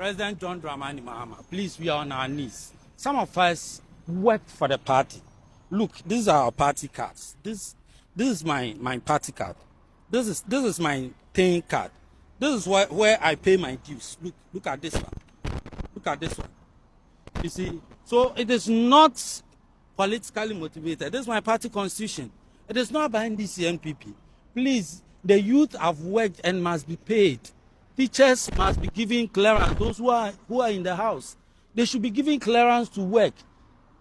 President John Dramani Mahama, please, we are on our knees. Some of us work for the party. Look, these are our party cards. This is my party card. This is my paying card. This is where I pay my dues. Look at this one. Look at this one. You see, so it is not politically motivated. This is my party constitution. It is not by NDC MPP. Please, the youth have worked and must be paid. Teachers must be given clearance. Those who are in the house, they should be given clearance to work.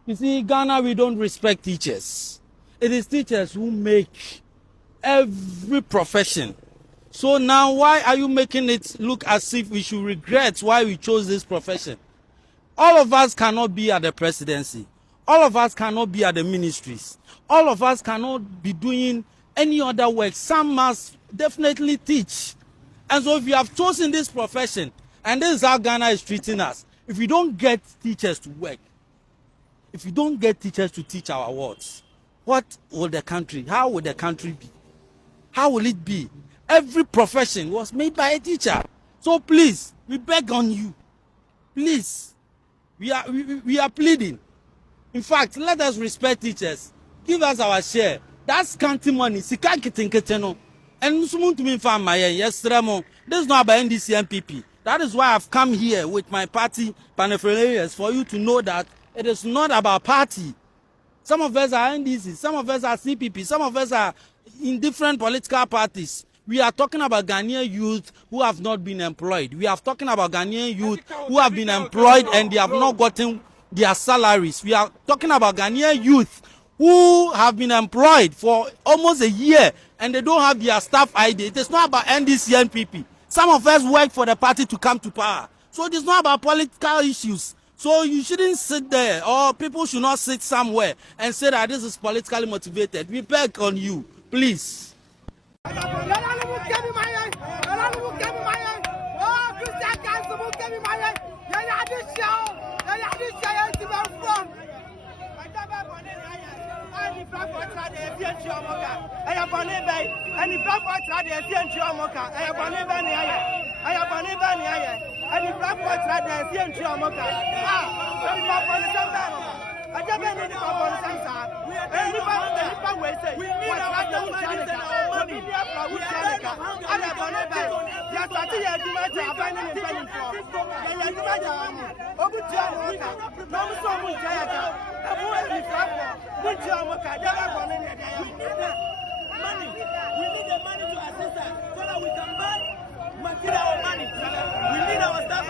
You see, Ghana, we don't respect teachers. It is teachers who make every profession. So now, why are you making it look as if we should regret why we chose this profession? All of us cannot be at the presidency. All of us cannot be at the ministries. All of us cannot be doing any other work. Some must definitely teach. And so if you have chosen this profession, and this is how Ghana is treating us, if we don't get teachers to work, if we don't get teachers to teach our words, what will the country, how will the country be? How will it be? Every profession was made by a teacher. So please, we beg on you. Please, we are pleading. In fact, let us respect teachers. Give us our share. That's counting money. And this is not about NDC MPP. That is why I've come here with my party paraphernalia for you to know that it is not about party. Some of us are NDC, some of us are CPP, some of us are in different political parties. We are talking about Ghanaian youth who have not been employed. We are talking about Ghanaian youth who have been employed and they have not gotten their salaries. We are talking about Ghanaian youth who have been employed for almost a year and they don't have their staff ID. It is not about NDC NPP. Some of us work for the party to come to power. So it is not about political issues. So you shouldn't sit there, or people should not sit somewhere and say that this is politically motivated. We beg on you, please. We need the money to assist us so that we can buy material money. We need our staff.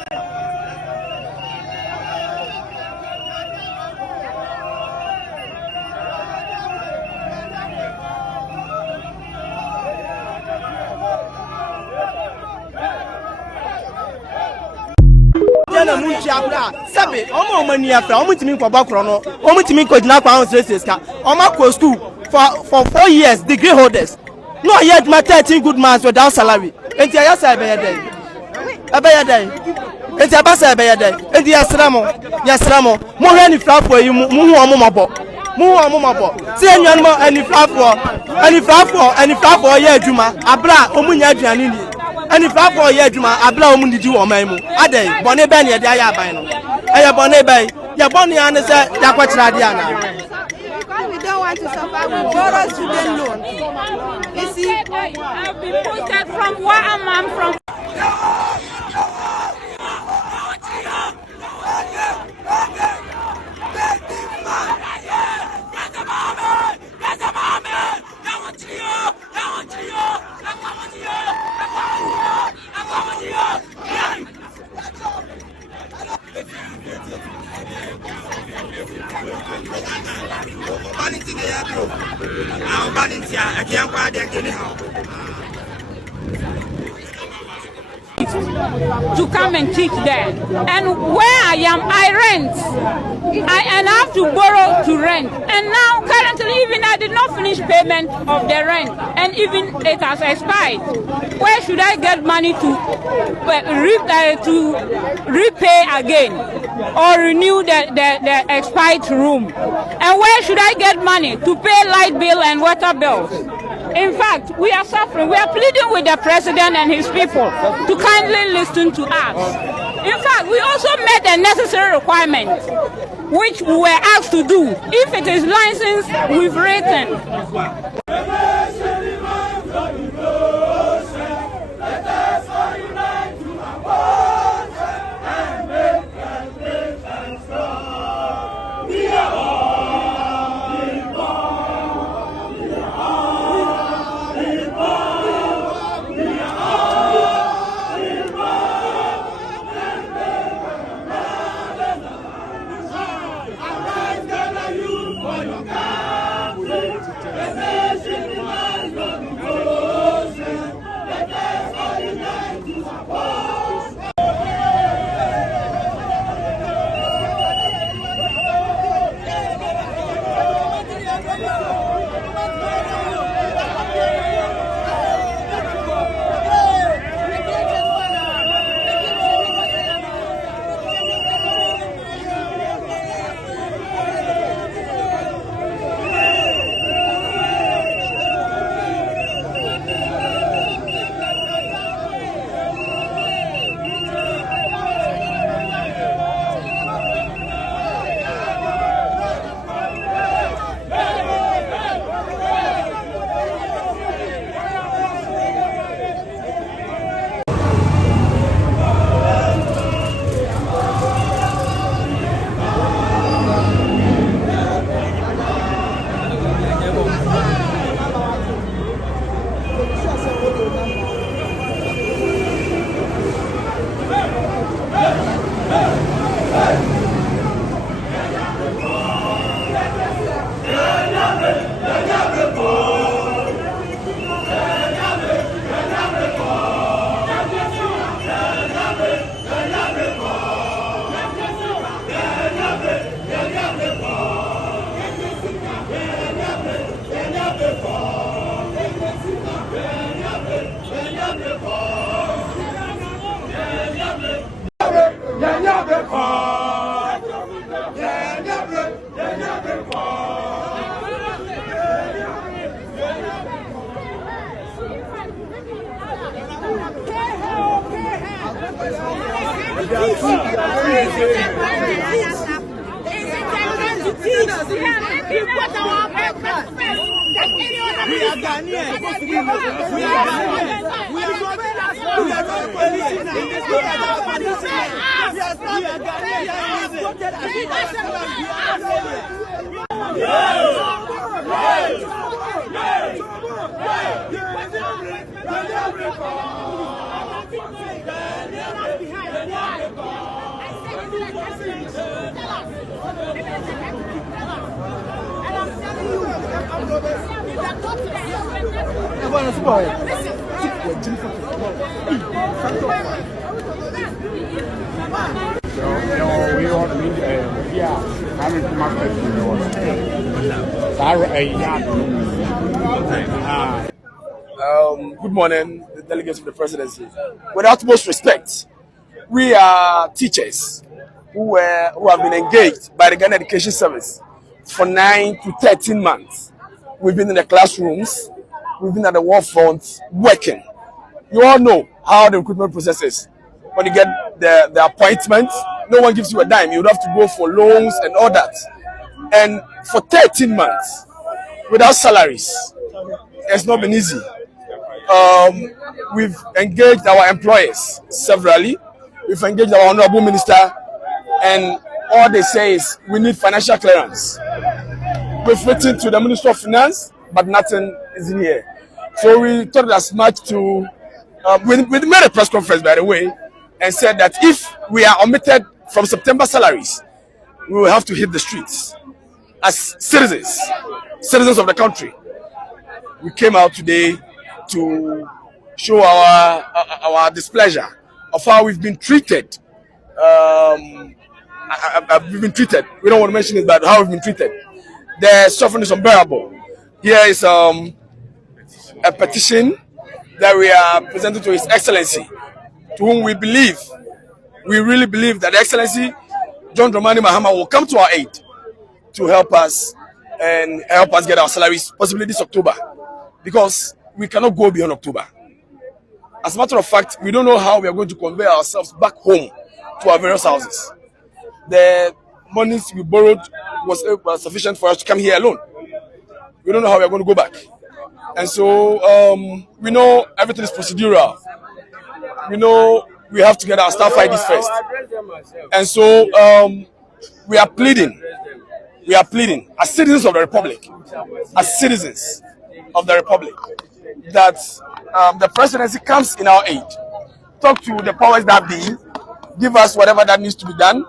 Sabe, omo mani afra, omo timi kwa bakro no, omo timi ko dina kwa honseseska. Omo ko school for 4 years, degree holders. No yet my 13 good months without salary. Enti ya say be yedai. Ebe yedai. Enti aba say be yedai. Enti yasramo. Mo hwe ni flafo yi mu hu omo mabo. Mu hu omo mabo. Se enwan mo ani flafo ye adwuma. Abra omu nya aduane ni. Ani flafo ye adwuma, abra omu ndidi wo man mu. Adai, bone be na ye dia ya ban no. Eye bone be. Ya bone ya ne se ya kwachira dia na. We don't want to suffer. We borrow student loan. You see, I've been posted from where I'm from. To come and teach there, and where I am, I rent. I have to borrow to rent, and now currently even I did not finish payment of the rent, and even it has expired. Where should I get money to repay again or renew the expired room? And where should I get money to pay light bill and water bills? In fact, we are suffering. We are pleading with the president and his people to kindly listen to us. In fact, we also met the necessary requirements, which we were asked to do. If it is licensed, we've written. Good morning, the delegates of the presidency. With utmost respect, we are teachers who have been engaged by the Ghana Education Service for 9 to 13 months. We've been in the classrooms, we've been at the war front working. You all know how the recruitment process is. When you get the appointment, no one gives you a dime. You have to go for loans and all that. And for 13 months, without salaries, it's not been easy. We've engaged our employers severally. We've engaged our honorable minister, and all they say is we need financial clearance. We've written to the Minister of Finance, but nothing is in here. So we thought it as much to, we made a press conference, by the way, and said that if we are omitted from September salaries, we will have to hit the streets as citizens of the country. We came out today to show our displeasure of how we've been treated. We've been treated. We don't want to mention it, but how we've been treated. The suffering is unbearable. Here is a petition that we are presenting to His Excellency, to whom we really believe that Excellency John Dramani Mahama will come to our aid to help us and help us get our salaries possibly this October, because we cannot go beyond October. As a matter of fact, we don't know how we are going to convey ourselves back home to our various houses. The monies we borrowed was sufficient for us to come here alone. We don't know how we are going to go back. And so we know everything is procedural. We know we have to get our staff IDs first. And so we are pleading as citizens of the Republic, that the presidency comes in our aid. Talk to the powers that be, give us whatever that needs to be done,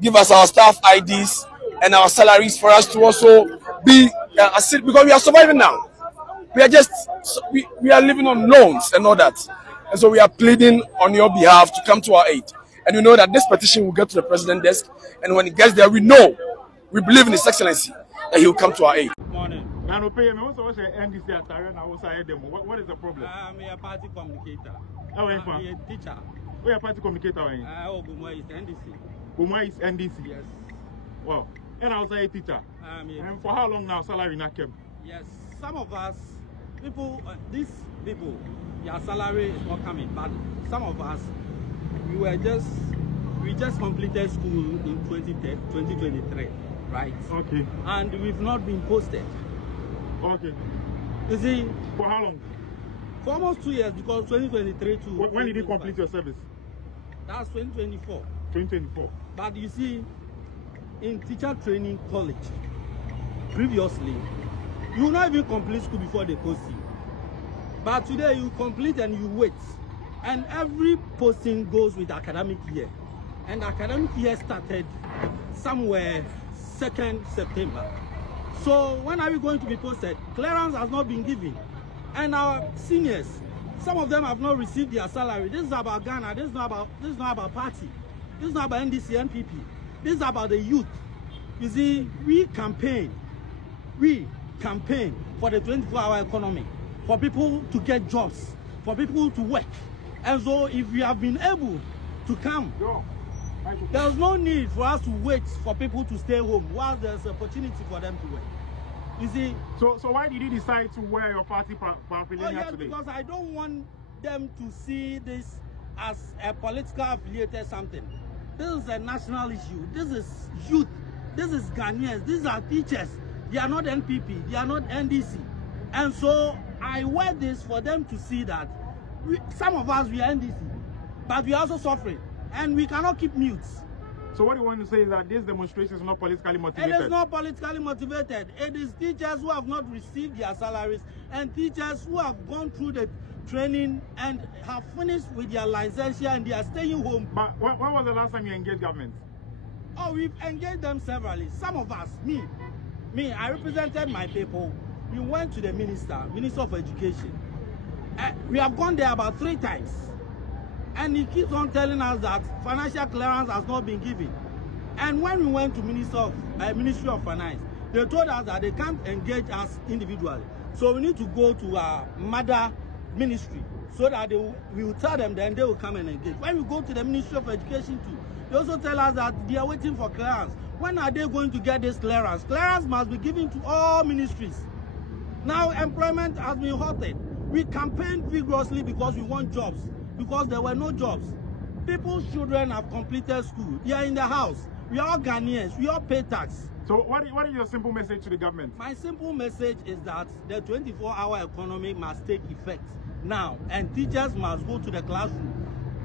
give us our staff IDs and our salaries for us to also be because we are surviving now. We are just we are living on loans and all that, and so we are pleading on your behalf to come to our aid. And we know that this petition will get to the president's desk, and when it gets there, we believe in His Excellency that he will come to our aid. Morning. What is the problem? I'm a party communicator. I'm a teacher. We are party communicator. Gumwa is NDC. Gumwa is NDC. Yes. Wow. And I was a teacher. And for how long now salary not kept? Yes. Some of us, these people, their salary is not coming. But some of us, we just completed school in 2023, right? Okay. And we've not been posted. Okay. You see? For how long? For almost 2 years, because 2023 to... When did you complete your service? That's 2024. 2024. But you see, in teacher training college, previously, you will not even complete school before they post you. But today, you complete and you wait. And every posting goes with academic year. And the academic year started somewhere 2nd September. So when are we going to be posted? Clearance has not been given. And our seniors, some of them have not received their salary. This is about Ghana. This is not about party. This is not about NDC, NPP. This is about the youth. You see, we campaign for the 24-hour economy, for people to get jobs, for people to work. And so if we have been able to come, there's no need for us to wait for people to stay home while there's opportunity for them to work. You see? So why did you decide to wear your party paraphernalia today? Because I don't want them to see this as a political affiliated something. This is a national issue. This is youth. This is Ghanaians. These are teachers. They are not NPP. They are not NDC. And so I wear this for them to see that some of us, we are NDC, but we are also suffering. And we cannot keep mute. So what you want to say is that this demonstration is not politically motivated? It is not politically motivated. It is teachers who have not received their salaries and teachers who have gone through the training and have finished with their licensure and they are staying home. But when was the last time you engaged government? Oh, we've engaged them severally. Some of us, me, I represented my people. We went to the Minister of Education. We have gone there about 3 times. And he keeps on telling us that financial clearance has not been given. And when we went to Ministry of Finance, they told us that they can't engage us individually. So we need to go to our mother ministry so that we will tell them, then they will come and engage. When we go to the Ministry of Education too, they also tell us that they are waiting for clearance. When are they going to get this clearance? Clearance must be given to all ministries. Now employment has been halted. We campaigned vigorously because we want jobs. Because there were no jobs. People's children have completed school. They are in the house. We are all Ghanaians. We all pay tax. So what is your simple message to the government? My simple message is that the 24-hour economy must take effect now. And teachers must go to the classroom.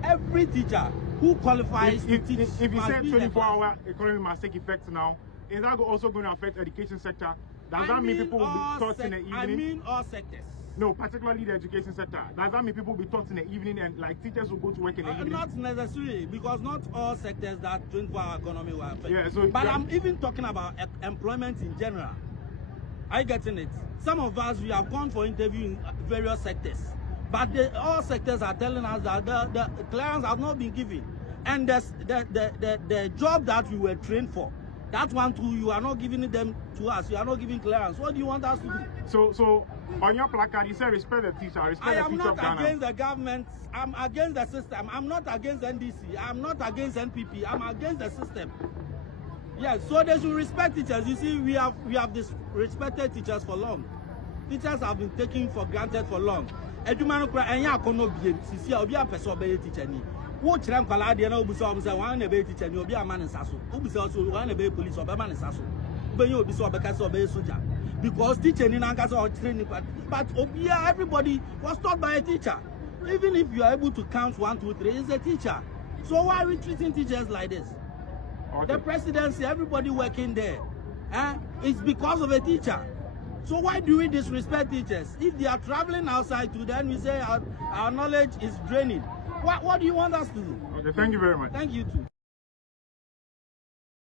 Every teacher who qualifies to teach. If you say 24-hour economy must take effect now, is that also going to affect the education sector? Does that mean people will be taught in the evening? I mean all sectors. No, particularly the education sector. Does that mean people will be taught in the evening and like teachers will go to work in the evening? Not necessarily, because not all sectors that 24-hour economy will affect. Yeah, so but I'm even talking about employment in general. Are you getting it? Some of us, we have gone for interview in various sectors. But all sectors are telling us that the clearance has not been given. And the job that we were trained for, that one too, you are not giving them to us. You are not giving clearance. What do you want us to do? So on your placard, you say respect the teacher, respect the teacher of Ghana. I am not against the government. I'm against the system. I'm not against NDC. I'm not against NPP. I'm against the system. Yes, so they should respect teachers. You see, we have disrespected teachers for long. Teachers have been taken for granted for long. What Ram Kaladi and Obusa, one a baby teacher, you'll be a man in Sasso. Obusa, one a baby police or a man in Sasso. But you'll be so because of a soldier. Because teaching in Angas or training, but Obia, everybody was taught by a teacher. Even if you are able to count 1, 2, 3, is a teacher. So why are we treating teachers like this? Okay. The presidency, everybody working there, it's because of a teacher. So why do we disrespect teachers? If they are traveling outside to them, we say our knowledge is draining. What do you want us to do? Okay, thank you very much. Thank you too.